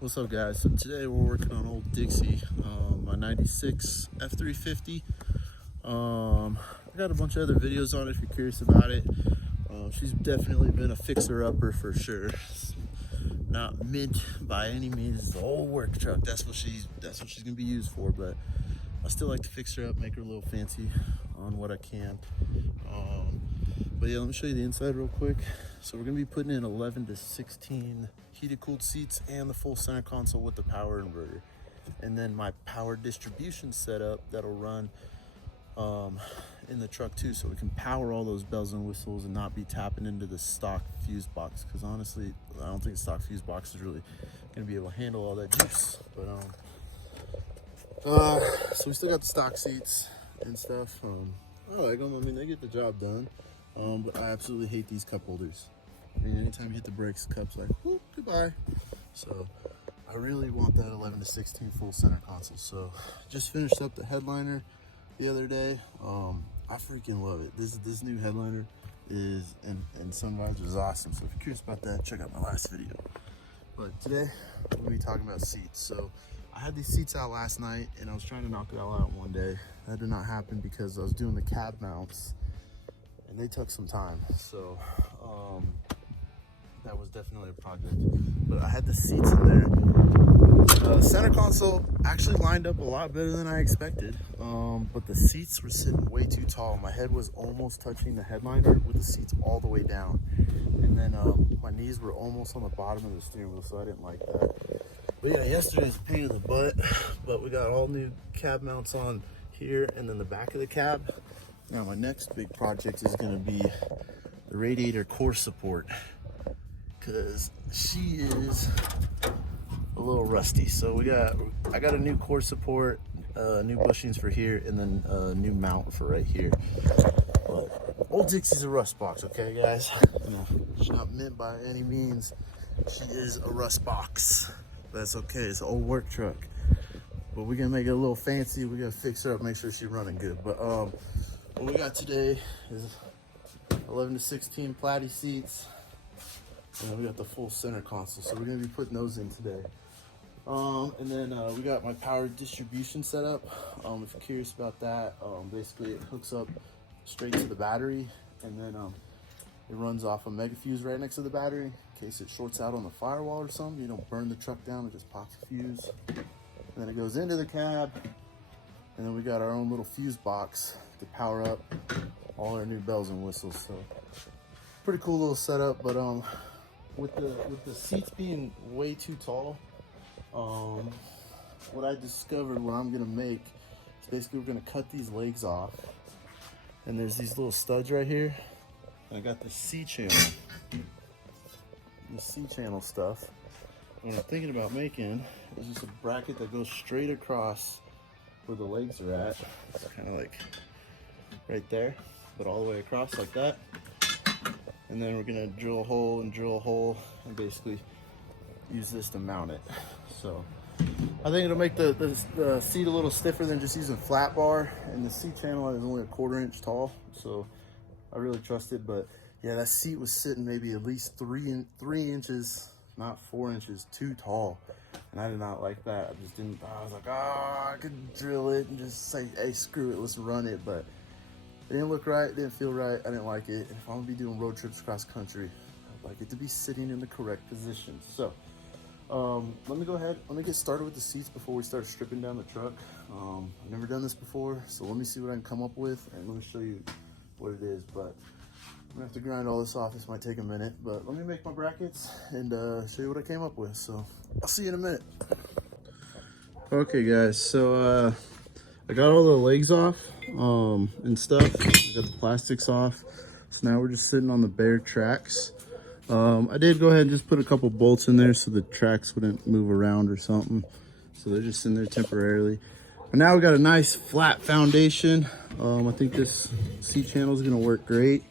What's up, guys? So today we're working on old Dixie, my 96 F350. I got a bunch of other videos on it if you're curious about it. She's definitely been a fixer-upper for sure. It's not mint by any means. It's the old work truck. That's what she's gonna be used for. But I still like to fix her up, make her a little fancy on what I can. But yeah, let me show you the inside real quick. So we're gonna be putting in 11 to 16 heated cooled seats and the full center console with the power inverter. And then my power distribution setup that'll run in the truck too, so we can power all those bells and whistles and not be tapping into the stock fuse box. Because honestly, I don't think the stock fuse box is really gonna be able to handle all that juice. But so we still got the stock seats and stuff. I like them. I mean, they get the job done. But I absolutely hate these cup holders. I mean, anytime you hit the brakes, the cup's like, whoop, goodbye. So I really want that 11 to 16 full center console. So just finished up the headliner the other day. I freaking love it. This new headliner is and Sunrise was awesome. So if you're curious about that, check out my last video. But today we're gonna be talking about seats. So I had these seats out last night and I was trying to knock it all out in one day. That did not happen because I was doing the cab mounts and they took some time. So that was definitely a project. But I had the seats in there. Center console actually lined up a lot better than I expected. But the seats were sitting way too tall. My head was almost touching the headliner with the seats all the way down. And then my knees were almost on the bottom of the steering wheel, so I didn't like that. But yeah, yesterday was a pain in the butt. But we got all new cab mounts on here and then the back of the cab. Now my next big project is gonna be the radiator core support, because she is a little rusty. So I got a new core support, new bushings for here, and then a new mount for right here. But old Dixie's a rust box, okay, guys? You know, she's not mint by any means. She is a rust box. That's okay. It's an old work truck. But we're gonna make it a little fancy. We gotta fix her up, make sure she's running good. But what we got today is 11 to 16 platy seats. And then we got the full center console, so we're gonna be putting those in today. And then we got my power distribution setup. If you're curious about that, basically it hooks up straight to the battery, and then it runs off a mega fuse right next to the battery in case it shorts out on the firewall or something. You don't burn the truck down, it just pops a fuse. And then it goes into the cab, and then we got our own little fuse box to power up all our new bells and whistles. So pretty cool little setup. But with the seats being way too tall, what I discovered what I'm gonna make is basically we're gonna cut these legs off, and there's these little studs right here. And I got the C-channel stuff. What I'm thinking about making is just a bracket that goes straight across where the legs are at. It's kind of like right there, but all the way across like that. And then we're gonna drill a hole and basically use this to mount it. So I think it'll make the seat a little stiffer than just using flat bar. And the seat channel is only a 1/4 inch tall, so I really trust it. But yeah, that seat was sitting maybe at least 3 inches, not 4 inches, too tall. And I did not like that. I was like, I could drill it and just say, hey, screw it, let's run it. But it didn't look right, it didn't feel right, I didn't like it. And if I'm gonna be doing road trips across country, I'd like it to be sitting in the correct position. So let me get started with the seats before we start stripping down the truck. I've never done this before, so let me see what I can come up with, and let me show you what it is. But I'm gonna have to grind all this off. This might take a minute, but let me make my brackets and show you what I came up with. So I'll see you in a minute. Okay, guys, so I got all the legs off and stuff. I got the plastics off. So now we're just sitting on the bare tracks. I did go ahead and just put a couple bolts in there so the tracks wouldn't move around or something. So they're just in there temporarily. And now we got a nice flat foundation. I think this seat channel is gonna work great.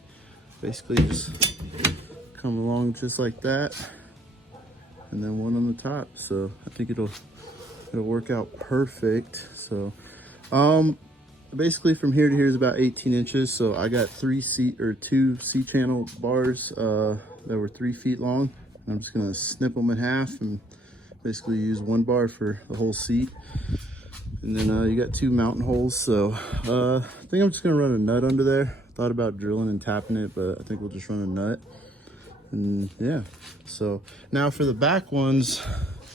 Basically just come along just like that. And then one on the top. So I think it'll work out perfect. So basically from here to here is about 18 inches. So I got 2 C channel bars that were 3 feet long. And I'm just gonna snip them in half and Basically use one bar for the whole seat. And then you got 2 mounting holes. So I think I'm just gonna run a nut under there. Thought about drilling and tapping it, but I think we'll just run a nut. And yeah, so now for the back ones,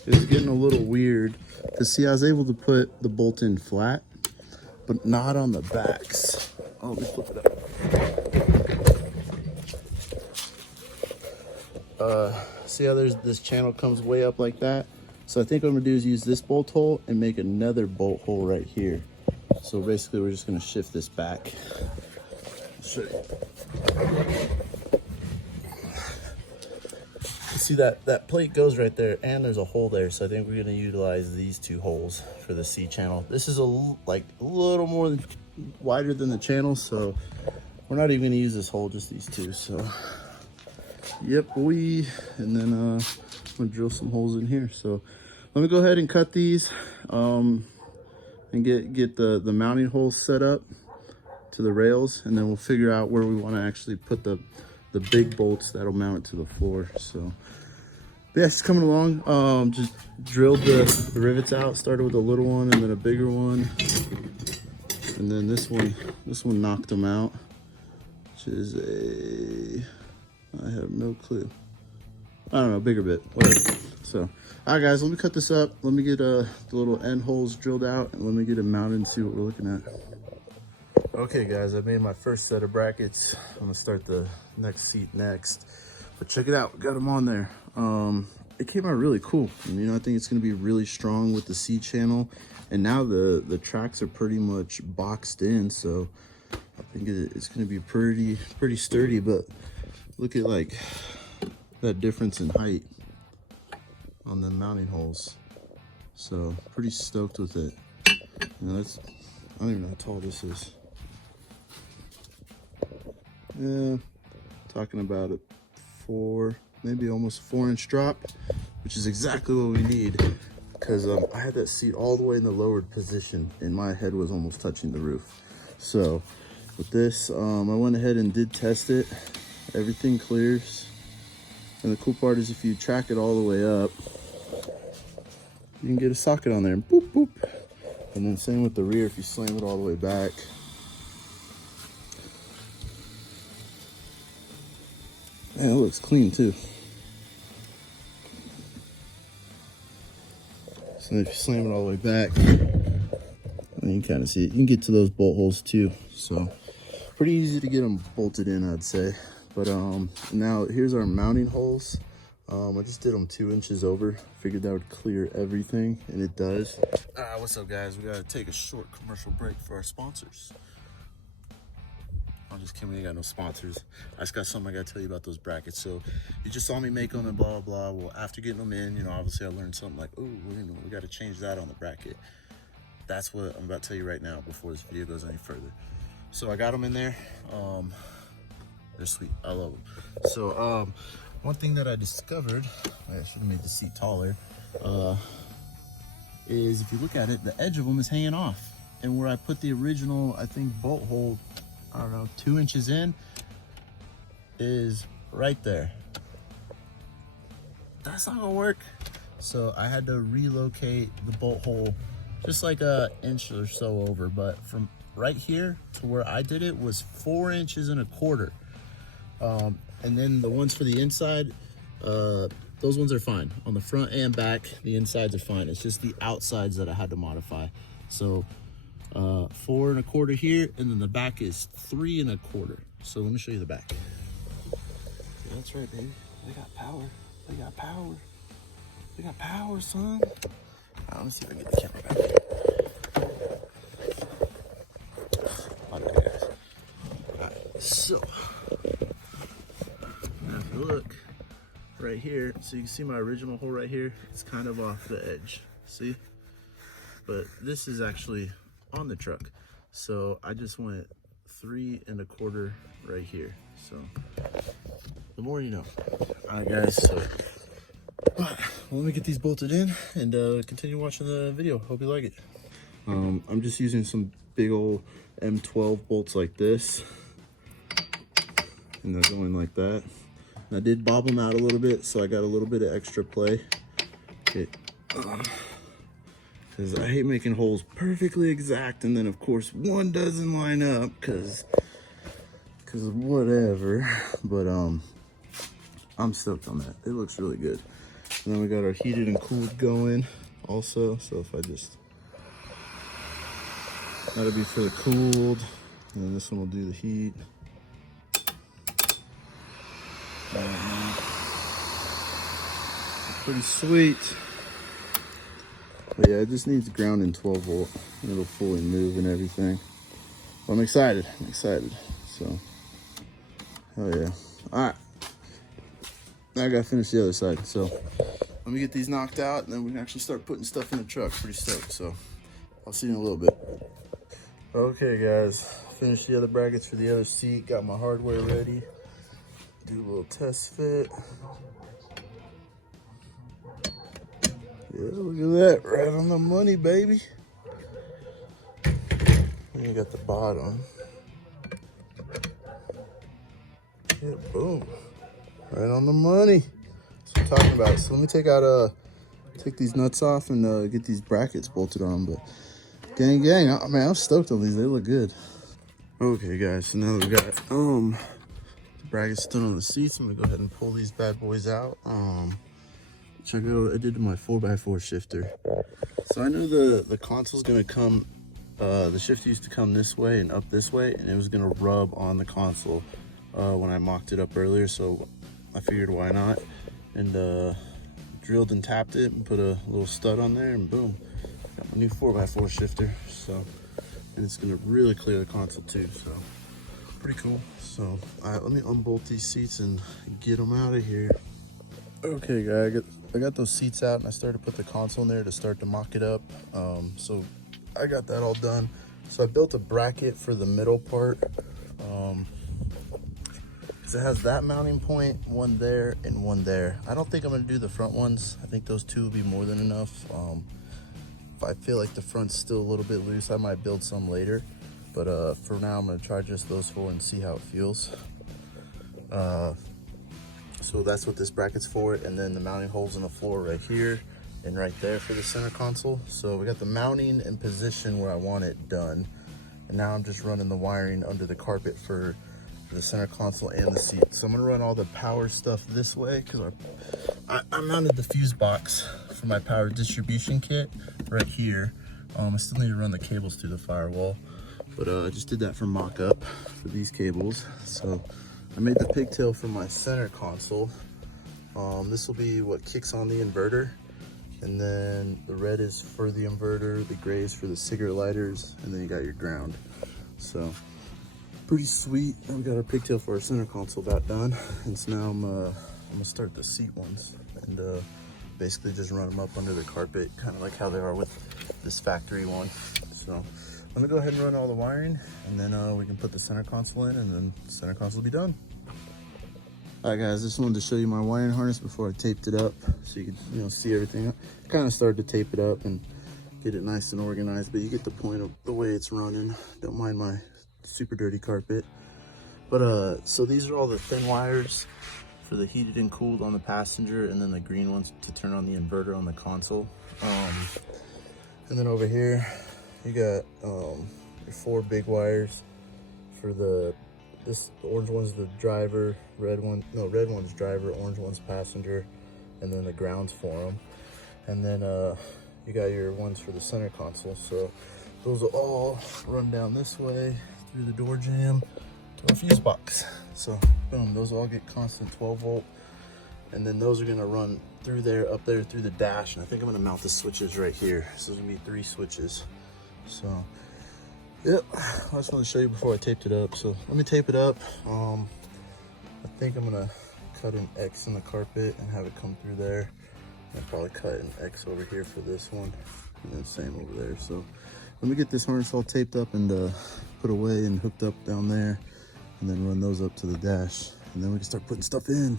it's getting a little weird. Cause see, I was able to put the bolt in flat, but not on the backs. Oh, let me flip it up. See how this channel comes way up like that? So I think what I'm gonna do is use this bolt hole and make another bolt hole right here. So basically we're just gonna shift this back. See that plate goes right there, and there's a hole there. So I think we're gonna utilize these 2 holes for the C channel. This is like a little more wider than the channel, so we're not even gonna use this hole, just these 2. So yep, and then I'm gonna drill some holes in here. So let me go ahead and cut these and get the mounting holes set up to the rails, and then we'll figure out where we want to actually put the big bolts that'll mount it to the floor. So yeah, it's coming along. Just drilled the rivets out, started with a little one and then a bigger one, and then this one knocked them out, which is I have no clue. I don't know, bigger bit, whatever. So, all right guys, let me cut this up. Let me get the little end holes drilled out, and let me get it mounted and see what we're looking at. Okay guys, I made my first set of brackets. I'm gonna start the next seat next. But check it out, we got them on there. It came out really cool. And, you know, I think it's gonna be really strong with the C channel. And now the tracks are pretty much boxed in, so I think it's gonna be pretty sturdy. But look at like that difference in height on the mounting holes. So pretty stoked with it. You know, I don't even know how tall this is. Yeah, talking about a 4, maybe almost 4-inch drop, which is exactly what we need, because I had that seat all the way in the lowered position and my head was almost touching the roof. So with this, I went ahead and did test it. Everything clears. And the cool part is if you track it all the way up, you can get a socket on there and boop, boop. And then same with the rear, if you slam it all the way back. Man, it looks clean too. So if you slam it all the way back, and you can kind of see it. You can get to those bolt holes too. So pretty easy to get them bolted in, I'd say. But now here's our mounting holes. I just did them 2 inches over. Figured that would clear everything, and it does. What's up guys? We gotta take a short commercial break for our sponsors. I'm just kidding, we ain't got no sponsors. I just got something I gotta tell you about those brackets. So you just saw me make them and blah, blah, blah. Well, after getting them in, you know, obviously I learned something like, oh, you know, we gotta change that on the bracket. That's what I'm about to tell you right now before this video goes any further. So I got them in there. They're sweet, I love them. So one thing that I discovered, I should have made the seat taller, is if you look at it, the edge of them is hanging off. And where I put the original, I think, bolt hole, I don't know, 2 inches in, is right there. That's not gonna work. So I had to relocate the bolt hole just like an inch or so over, but from right here to where I did it was 4 inches and a quarter. And then the ones for the inside, those ones are fine. On the front and back, the insides are fine. It's just the outsides that I had to modify. So 4 and a quarter here, and then the back is 3 and a quarter. So let me show you the back. Yeah, that's right, baby. They got power. They got power. They got power, son. Let me see if I can get the camera back. Okay, guys. Alright, so now if you look right here, so you can see my original hole right here. It's kind of off the edge. See? But this is actually on the truck. So I just went 3 and a quarter right here. So the more you know. Alright guys, so let me get these bolted in and continue watching the video. Hope you like it. I'm just using some big old M12 bolts like this, and they're going like that. And I did bob them out a little bit, so I got a little bit of extra play. Because I hate making holes perfectly exact, and then of course one doesn't line up because of whatever. But I'm stoked on that. It looks really good. And then we got our heated and cooled going also. So if I just, that'll be for the cooled, and then this one will do the heat. Pretty sweet. But yeah, it just needs ground in 12 volt. And it'll fully move and everything. But I'm excited. So, hell yeah. All right. Now I gotta finish the other side. So let me get these knocked out, and then we can actually start putting stuff in the truck. Pretty stoked. So I'll see you in a little bit. Okay, guys. Finished the other brackets for the other seat. Got my hardware ready. Do a little test fit. Yeah, look at that, right on the money, baby. Then you got the bottom. Yeah, boom. Right on the money. That's what I'm talking about. So let me take these nuts off and get these brackets bolted on. But gang, man, I'm stoked on these. They look good. Okay, guys, so now we got the brackets still on the seats. I'm gonna go ahead and pull these bad boys out. Check out what I did to my 4x4 shifter. So I know the console's gonna come, the shifter used to come this way and up this way, and it was gonna rub on the console when I mocked it up earlier, so I figured why not, and drilled and tapped it and put a little stud on there, and boom, got my new 4x4 shifter. So, and it's gonna really clear the console too, so pretty cool. So let me unbolt these seats and get them out of here. Okay, guys, I got those seats out, and I started to put the console in there to start to mock it up. So I got that all done. So I built a bracket for the middle part, because it has that mounting point, one there and one there. I don't think I'm gonna do the front ones. I think those two will be more than enough. If I feel like the front's still a little bit loose, I might build some later. But for now, I'm gonna try just those four and see how it feels. So that's what this bracket's for, and then the mounting holes in the floor right here and right there for the center console. So we got the mounting and position where I want it done, and now I'm just running the wiring under the carpet for the center console and the seat. So I'm gonna run all the power stuff this way, because I mounted the fuse box for my power distribution kit right here. I still need to run the cables through the firewall, but I just did that for mock-up for these cables. So I made the pigtail for my center console. This will be what kicks on the inverter. And then the red is for the inverter, the gray is for the cigarette lighters, and then you got your ground. So pretty sweet. And we got our pigtail for our center console about done. And so now I'm gonna start the seat ones and basically just run them up under the carpet, kind of like how they are with this factory one. So I'm gonna go ahead and run all the wiring, and then we can put the center console in, and then the center console will be done. All right, guys, just wanted to show you my wiring harness before I taped it up, so you could see everything. I kind of started to tape it up and get it nice and organized, but you get the point of the way it's running. Don't mind my super dirty carpet. But so these are all the thin wires for the heated and cooled on the passenger, and then the green ones to turn on the inverter on the console. And then over here, you got your 4 big wires for the orange one's the driver, red one's driver, orange one's passenger, and then the grounds for them. And then you got your ones for the center console. So those will all run down this way through the door jamb to our fuse box. So boom, those all get constant 12 volt. And then those are gonna run through there, up there through the dash. And I think I'm gonna mount the switches right here. So there's gonna be 3 switches. So, yep, I just wanted to show you before I taped it up. So let me tape it up. I think I'm gonna cut an X in the carpet and have it come through there. I'll probably cut an X over here for this one, and then same over there. So let me get this harness all taped up and put away and hooked up down there, and then run those up to the dash, and then we can start putting stuff in.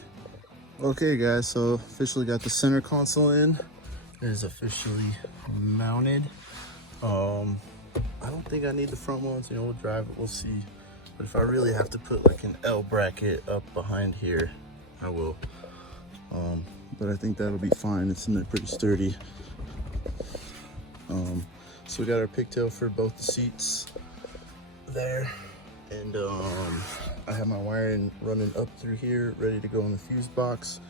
Okay, guys, so officially got the center console in. It is officially mounted. I don't think I need the front ones, we'll drive it, we'll see. But if I really have to put like an L bracket up behind here, I will. But I think that'll be fine. It's pretty sturdy. So we got our pigtail for both the seats there, and I have my wiring running up through here, ready to go in the fuse box.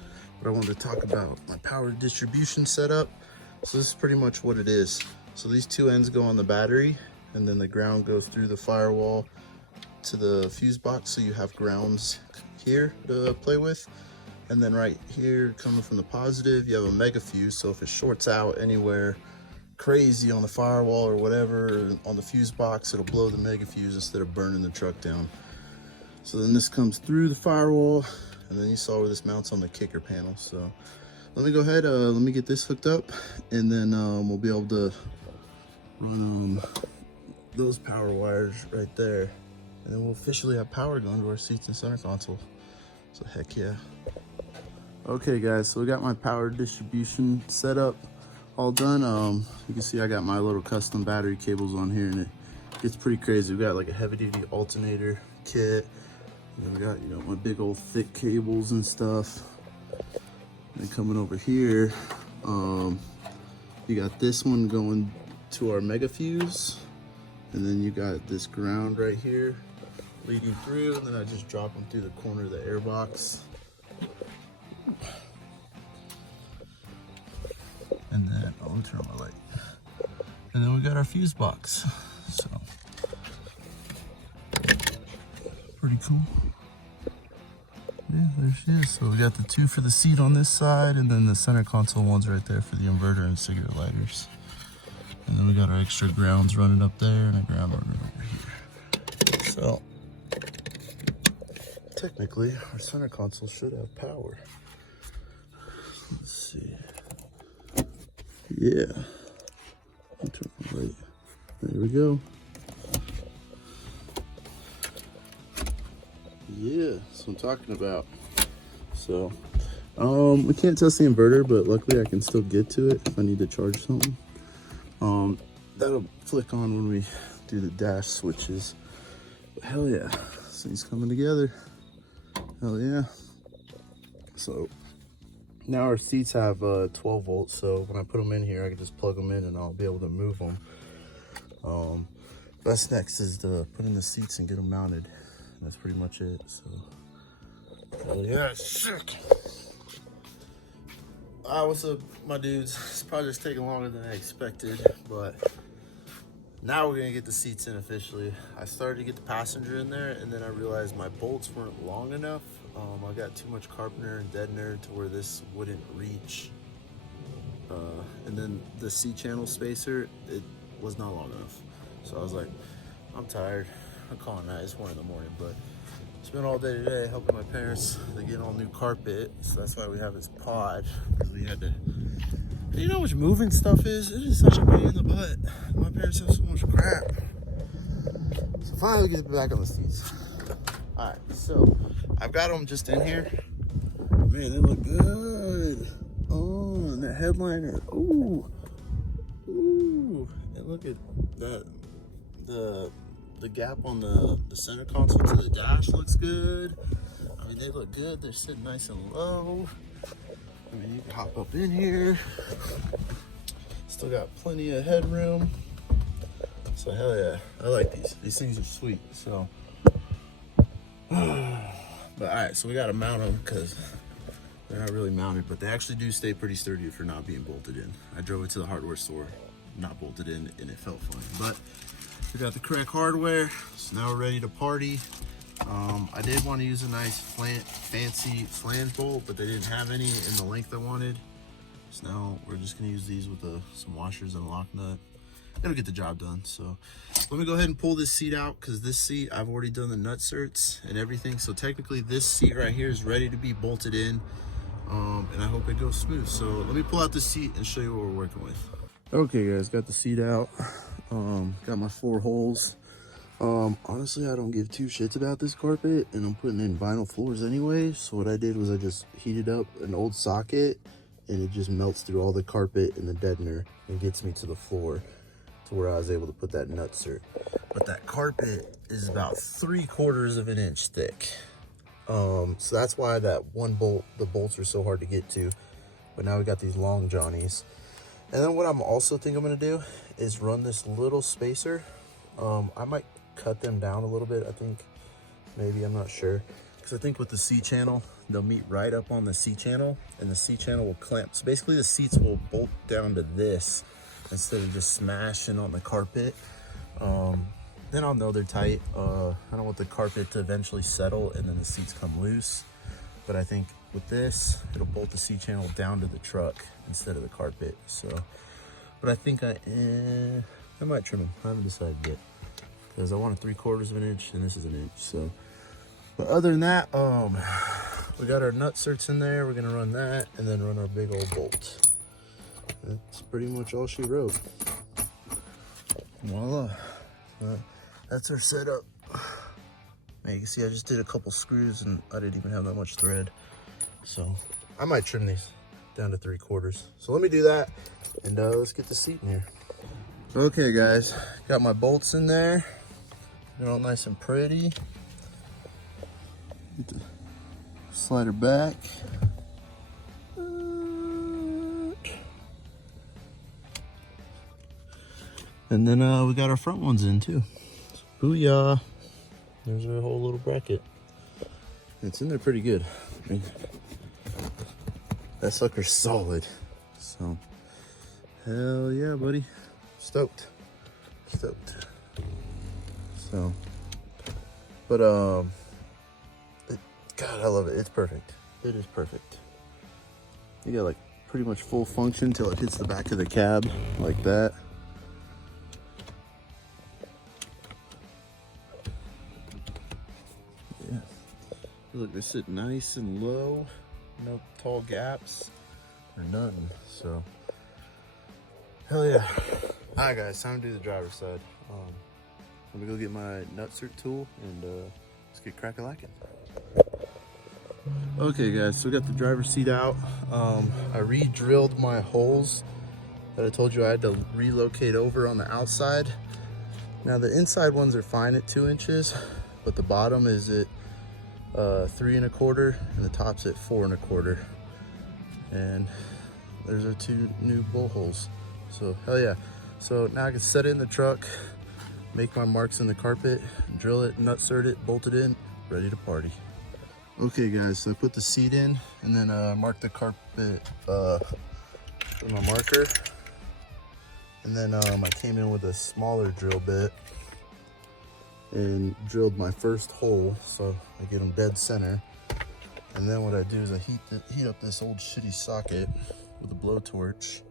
But I wanted to talk about my power distribution setup. So this is pretty much what it is. So these two ends go on the battery, and then the ground goes through the firewall to the fuse box, so you have grounds here to play with. And then right here, coming from the positive, you have a mega fuse, so if it shorts out anywhere crazy on the firewall or whatever on the fuse box, it'll blow the mega fuse instead of burning the truck down. So then this comes through the firewall, and then you saw where this mounts on the kicker panel. So let me go ahead, let me get this hooked up, and then we'll be able to run those power wires right there, and then we'll officially have power going to our seats and center console. So heck yeah. Okay guys, so we got my power distribution set up all done. You can see I got my little custom battery cables on here, and it gets pretty crazy. We got like a heavy duty alternator kit, and then we got, you know, my big old thick cables and stuff. And coming over here, you got this one going to our mega fuse, and then you got this ground right here leading through, and then I just drop them through the corner of the air box. And then I'll turn on my light. And then we got our fuse box. So pretty cool. Yeah, there she is. So we got the two for the seat on this side, and then the center console one's right there for the inverter and cigarette lighters. And then we got our extra grounds running up there and a ground running over here. So technically our center console should have power. Let's see. Yeah. I'll turn my light. There we go. Yeah, that's what I'm talking about. So, we can't test the inverter, but luckily I can still get to it if I need to charge something. That'll flick on when we do the dash switches. But hell yeah, this thing's coming together. Hell yeah. So now our seats have 12 volts, so when I put them in here, I can just plug them in and I'll be able to move them. That's next is to put in the seats and get them mounted. That's pretty much it. So, oh yeah, sick. What's up, my dudes? This project's taking longer than I expected, but now we're gonna get the seats in officially. I started to get the passenger in there, and then I realized my bolts weren't long enough. I got too much carpenter and deadener to where this wouldn't reach. And then the C-channel spacer, it was not long enough. So I was like, I'm tired. I'm calling that. It's 1 in the morning, but spent all day today helping my parents. They get all new carpet, so that's why we have this pod, because we had to. You know how much moving stuff is? It is such a pain in the butt. My parents have so much crap. So finally get back on the seats. All right, so I've got them just in here. Man, they look good. Oh, and that headliner. Ooh, ooh, and look at that. The gap on the center console to the dash looks good. I mean, they look good. They're sitting nice and low. I mean, you can hop up in here. Still got plenty of headroom. So hell yeah, I like these. These things are sweet. So, but all right, so we got to mount them because they're not really mounted, but they actually do stay pretty sturdy for not being bolted in. I drove it to the hardware store, not bolted in, and it felt fine. But we got the correct hardware, so now we're ready to party. I did want to use a nice fancy flange bolt, but they didn't have any in the length I wanted. So now we're just gonna use these with some washers and a lock nut. It'll get the job done. So let me go ahead and pull this seat out, because this seat, I've already done the nut certs and everything. So technically this seat right here is ready to be bolted in, and I hope it goes smooth. So let me pull out the seat and show you what we're working with. Okay guys, got the seat out. Got my 4 holes. Honestly, I don't give 2 shits about this carpet, and I'm putting in vinyl floors anyway. So what I did was I just heated up an old socket, and it just melts through all the carpet and the deadener and gets me to the floor, to where I was able to put that nut cert. But that carpet is about 3/4 of an inch thick. So that's why that one bolt, the bolts are so hard to get to. But now we got these long johnnies. And then what I'm also think I'm gonna do is run this little spacer. I might cut them down a little bit. I think maybe, I'm not sure. Because I think with the C channel, they'll meet right up on the C channel, and the C channel will clamp. So basically the seats will bolt down to this instead of just smashing on the carpet. Then I'll know they're tight. I don't want the carpet to eventually settle and then the seats come loose. But I think with this, it'll bolt the C channel down to the truck instead of the carpet. So, but I think I might trim them. I haven't decided yet, because I want a 3/4 of an inch and this is an inch. So, but other than that, we got our nut certs in there. We're gonna run that and then run our big old bolt. That's pretty much all she wrote. Voila. That's our setup. Man, you can see I just did a couple screws and I didn't even have that much thread. So I might trim these down to 3/4. So let me do that, and let's get the seat in here. Okay guys, got my bolts in there. They're all nice and pretty. Get the slider back. And then we got our front ones in too. So, booyah. There's our whole little bracket. It's in there pretty good. I mean, that sucker's solid. So, hell yeah, buddy. Stoked. Stoked. So, but, God, I love it. It's perfect. It is perfect. You got like pretty much full function till it hits the back of the cab like that. Look, they sit nice and low, no tall gaps or nothing. So, hell yeah. All right, guys, time to do the driver's side. Let me go get my nut cert tool and let's get crack-a-lacking. Okay, guys, so we got the driver's seat out. I re-drilled my holes that I told you I had to relocate over on the outside. Now, the inside ones are fine at 2 inches, but the bottom is at 3 1/4 and the top's at 4 1/4, and there's our 2 new bowl holes. So hell yeah. So now I can set it in the truck, make my marks in the carpet, drill it, nut cert it, bolt it in, ready to party. Okay guys, so I put the seat in and then marked the carpet with my marker, and then I came in with a smaller drill bit and drilled my first hole, so I get them dead center. And then what I do is I heat up this old shitty socket with a blowtorch,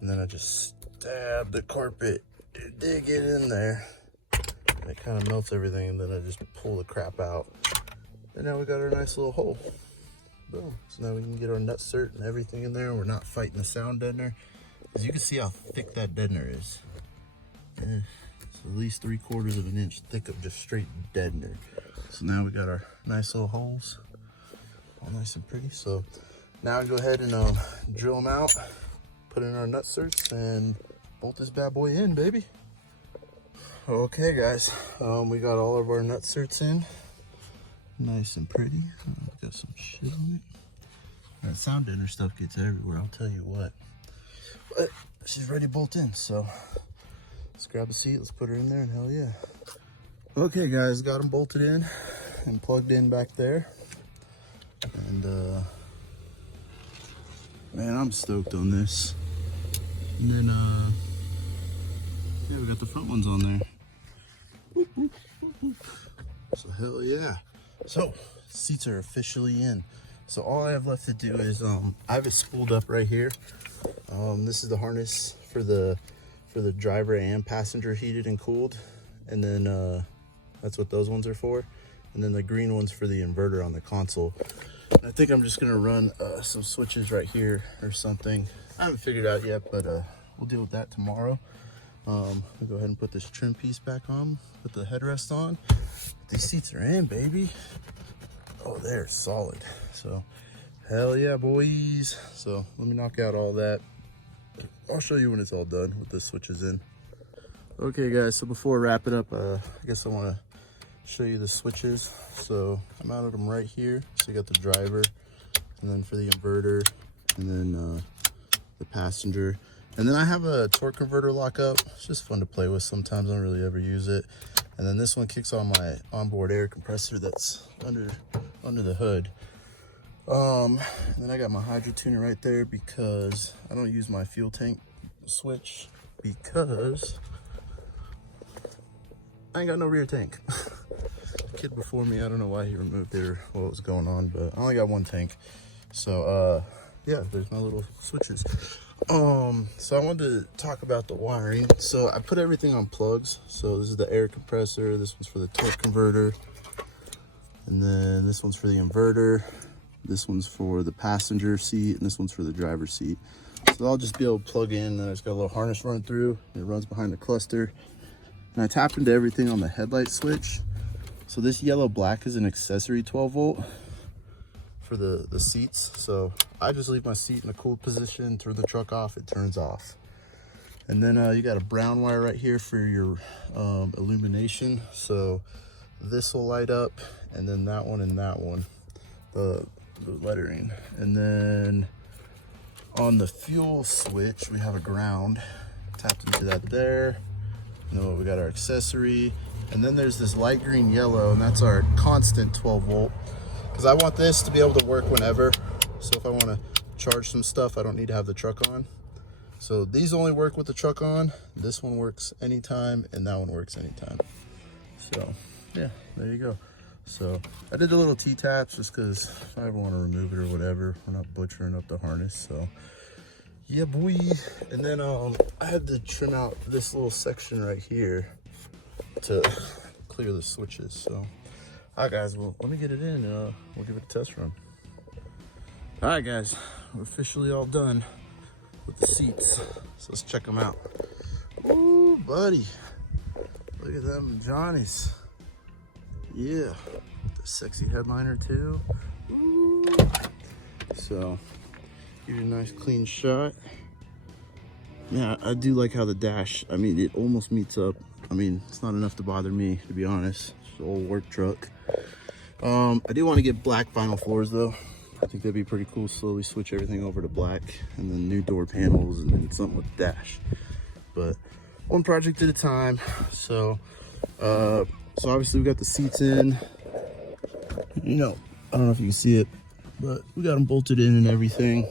and then I just stab the carpet, dig it in there, and it kind of melts everything, and then I just pull the crap out. And now we got our nice little hole. Boom. So now we can get our nut cert and everything in there, and we're not fighting the sound deadener. As you can see how thick that deadener is. It's at least 3/4 of an inch thick of just straight deadener. So now we got our nice little holes, all nice and pretty. So now I go ahead and drill them out, put in our nut certs, and bolt this bad boy in, baby. Okay guys, we got all of our nut certs in, nice and pretty. Got some shit on it. That sound deadener stuff gets everywhere, I'll tell you what. But she's ready to bolt in, so let's grab a seat, let's put her in there, and hell yeah. Okay guys, got them bolted in and plugged in back there. And man, I'm stoked on this. And then yeah, we got the front ones on there. Whoop, whoop, whoop, whoop. So hell yeah. So seats are officially in. So all I have left to do is I have it spooled up right here. This is the harness for the driver and passenger heated and cooled, and then that's what those ones are for, and then the green one's for the inverter on the console. And I think I'm just gonna run some switches right here or something. I haven't figured out yet, but we'll deal with that tomorrow. I'll go ahead and put this trim piece back on, put the headrest on. These seats are in, baby. Oh, they're solid. So hell yeah, boys. So let me knock out all that. I'll show you when it's all done with the switches in. Okay guys, so before I wrap it up, I guess I want to show you the switches. So I mounted them right here. So you got the driver, and then for the inverter, and then the passenger. And then I have a torque converter lockup. It's just fun to play with sometimes. I don't really ever use it. And then this one kicks on my onboard air compressor that's under the hood. And then I got my hydro tuner right there because I don't use my fuel tank switch because I ain't got no rear tank. The kid before me, I don't know why he removed it or what was going on, but I only got one tank. So yeah, there's my little switches. So I wanted to talk about the wiring. So I put everything on plugs. So this is the air compressor, this one's for the torque converter, and then this one's for the inverter, this one's for the passenger seat, and this one's for the driver's seat. So I'll just be able to plug in, and it's got a little harness run through, it runs behind the cluster. And I tapped into everything on the headlight switch. So this yellow black is an accessory 12 volt for the seats. So I just leave my seat in a cooled position, turn the truck off, it turns off. And then you got a brown wire right here for your illumination. So this will light up, and then that one and that one, the lettering. And then on the fuel switch, we have a ground. Tapped into that there. You know, we got our accessory. And then there's this light green yellow, and that's our constant 12 volt. Because I want this to be able to work whenever. So if I want to charge some stuff, I don't need to have the truck on. So these only work with the truck on. This one works anytime, and that one works anytime. So yeah, there you go. So I did a little T-taps just because if I ever want to remove it or whatever, we're not butchering up the harness. So yeah, boy. And then I had to trim out this little section right here to clear the switches. So all right, guys, well, let me get it in. We'll give it a test run. All right, guys, we're officially all done with the seats. So let's check them out. Ooh, buddy, look at them Johnnies. Yeah, the sexy headliner too. Ooh. So give you a nice clean shot. Yeah, I do like how the dash, I mean, it almost meets up. I mean, it's not enough to bother me, to be honest. It's an old work truck. I do want to get black vinyl floors though. I think that'd be pretty cool. Slowly switch everything over to black, and then new door panels, and then something with the dash. But one project at a time. So obviously we got the seats in. You know, I don't know if you can see it, but we got them bolted in and everything.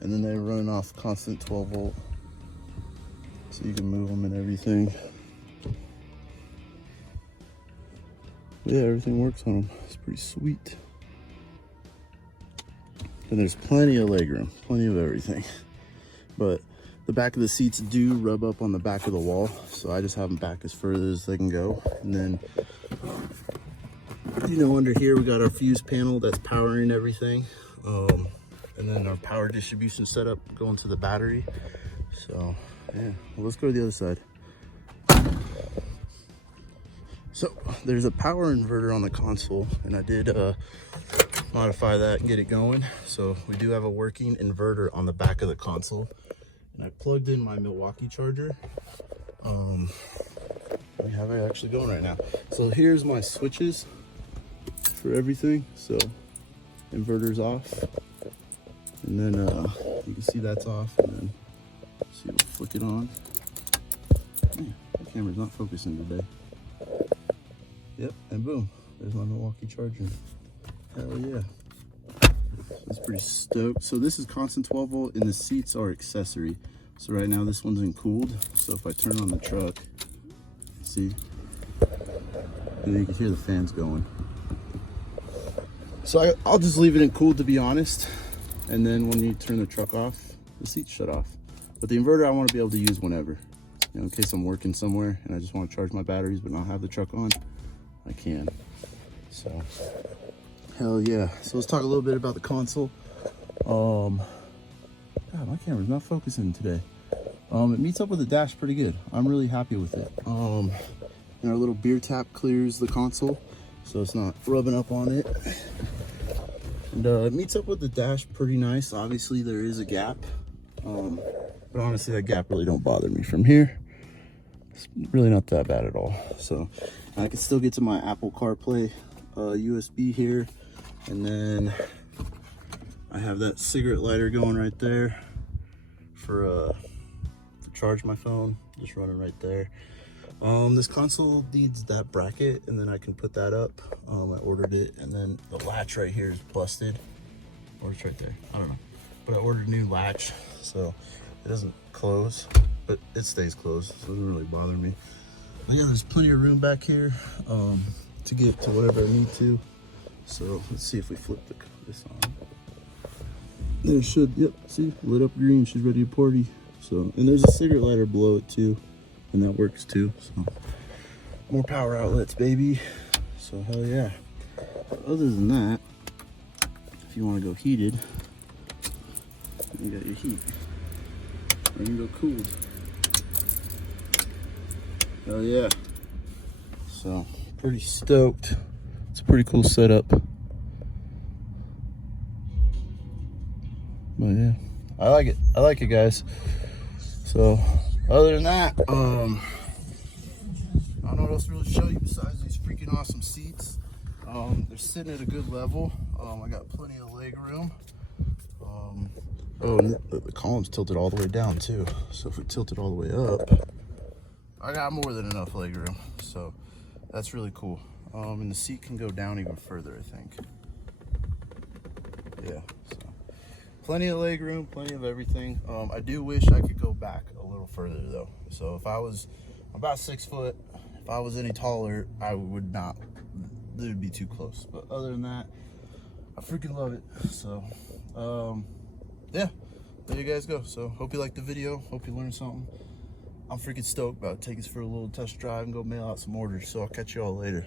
And then they're running off constant 12 volt. So you can move them and everything. Yeah, everything works on them. It's pretty sweet. And there's plenty of legroom, plenty of everything. But the back of the seats do rub up on the back of the wall, so I just have them back as further as they can go. And then, you know, under here we got our fuse panel that's powering everything. And then our power distribution setup going to the battery. So yeah, well, let's go to the other side. So there's a power inverter on the console, and I did modify that and get it going. So we do have a working inverter on the back of the console, and I plugged in my Milwaukee charger. We have it actually going right now. So here's my switches for everything. So inverter's off, and then you can see that's off, and then see, we'll flick it on. Man, the camera's not focusing today. Yep, and boom, there's my Milwaukee charger. Hell yeah. That's pretty stoked. So this is constant 12 volt, and the seats are accessory. So right now this one's in cooled. So if I turn on the truck, see, and then you can hear the fans going. So I'll just leave it in cooled, to be honest. And then when you turn the truck off, the seats shut off. But the inverter I want to be able to use whenever. You know, in case I'm working somewhere and I just want to charge my batteries but not have the truck on, I can. So hell yeah. So let's talk a little bit about the console. God, my camera's not focusing today. It meets up with the dash pretty good. I'm really happy with it. And our little beer tap clears the console, so it's not rubbing up on it. And it meets up with the dash pretty nice. Obviously there is a gap, but honestly that gap really don't bother me from here. It's really not that bad at all. So I can still get to my Apple CarPlay USB here, and then I have that cigarette lighter going right there for to charge my phone, just running right there. This console needs that bracket, and then I can put that up. I ordered it, and then the latch right here is busted, or it's right there, I don't know, but I ordered a new latch, so it doesn't close, but it stays closed, so it doesn't really bother me. But yeah, there's plenty of room back here to get to whatever I need to. So let's see if we flip this on. There should, yep, see, lit up green, she's ready to party. So, and there's a cigarette lighter below it too, and that works too. So more power outlets, baby. So hell yeah. Other than that, if you want to go heated, you got your heat. Or you can go cooled. Hell yeah. So pretty stoked. It's a pretty cool setup. But yeah, I like it. I like it, guys. So other than that, I don't know what else to really show you besides these freaking awesome seats. They're sitting at a good level. I got plenty of leg room. Oh, and the column's tilted all the way down too. So if we tilt it all the way up, I got more than enough leg room. So that's really cool. And the seat can go down even further, I think. Yeah, so plenty of leg room, plenty of everything. I do wish I could go back a little further though. So if I was about 6 foot, if I was any taller, I would not, it would be too close. But other than that, I freaking love it. So yeah, there you guys go. So hope you liked the video, hope you learned something. I'm freaking stoked about taking this for a little test drive and go mail out some orders. So I'll catch you all later.